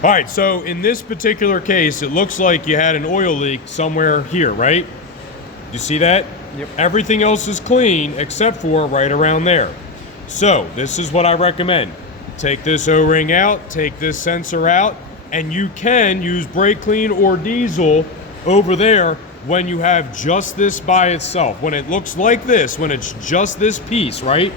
All right, so in this particular case, it looks like you had an oil leak somewhere here, right? You see that? Yep. Everything else is clean except for right around there. So this is what I recommend. Take this O-ring out, take this sensor out, and you can use brake clean or diesel over there when you have just this by itself. When it looks like this, when it's just this piece, right?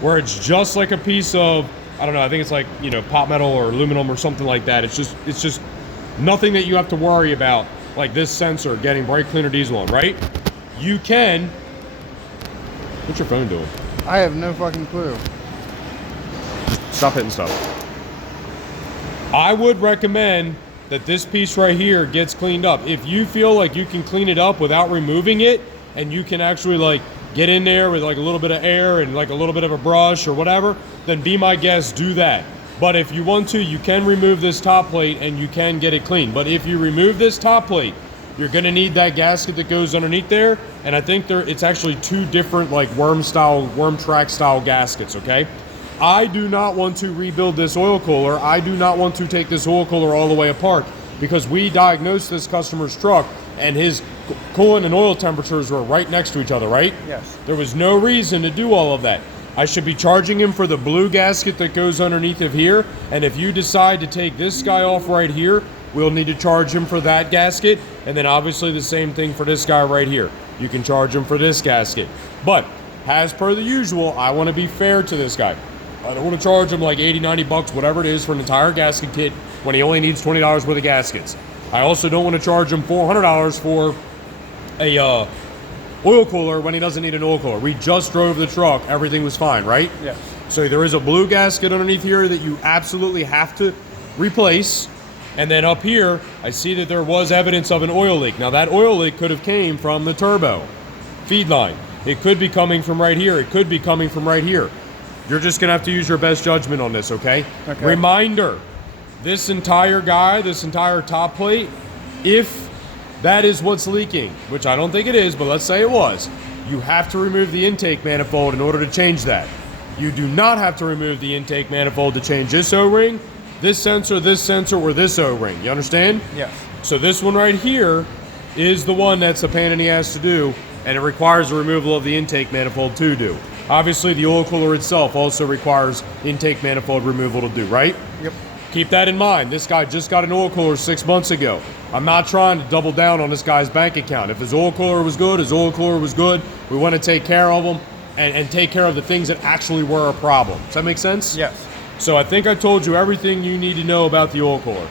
Where it's just like a piece of, I don't know, I think it's like, you know, pot metal or aluminum or something like that. It's just nothing that you have to worry about, like this sensor getting brake clean or diesel on, right? You can, what's your phone doing? I have no fucking clue. Stop hitting stuff. I would recommend that this piece right here gets cleaned up. If you feel like you can clean it up without removing it, and you can actually like get in there with like a little bit of air and like a little bit of a brush or whatever, then be my guest, do that. But if you want to, you can remove this top plate and you can get it clean. But if you remove this top plate, you're gonna need that gasket that goes underneath there. And I think it's actually two different like worm track style gaskets, okay? I do not want to rebuild this oil cooler. I do not want to take this oil cooler all the way apart because we diagnosed this customer's truck and his coolant and oil temperatures were right next to each other, right? Yes. There was no reason to do all of that. I should be charging him for the blue gasket that goes underneath of here. And if you decide to take this guy off right here, we'll need to charge him for that gasket. And then obviously the same thing for this guy right here. You can charge him for this gasket. But as per the usual, I want to be fair to this guy. I don't want to charge him like 80, 90 bucks, whatever it is, for an entire gasket kit when he only needs $20 worth of gaskets. I also don't want to charge him $400 for a oil cooler when he doesn't need an oil cooler. We just drove the truck. Everything was fine, right? Yes. So there is a blue gasket underneath here that you absolutely have to replace. And then up here, I see that there was evidence of an oil leak. Now that oil leak could have came from the turbo feed line. It could be coming from right here. It could be coming from right here. You're just gonna have to use your best judgment on this, okay? Okay. Reminder, this entire top plate, if that is what's leaking, which I don't think it is, but let's say it was, you have to remove the intake manifold in order to change that. You do not have to remove the intake manifold to change this O-ring, this sensor, or this O-ring. You understand? Yes. So this one right here is the one that's a pain in the ass to do, and it requires the removal of the intake manifold to do. Obviously, the oil cooler itself also requires intake manifold removal to do, right? Yep. Keep that in mind. This guy just got an oil cooler 6 months ago. I'm not trying to double down on this guy's bank account. If his oil cooler was good, his oil cooler was good. We want to take care of them and take care of the things that actually were a problem. Does that make sense? Yes. So I think I told you everything you need to know about the oil cooler.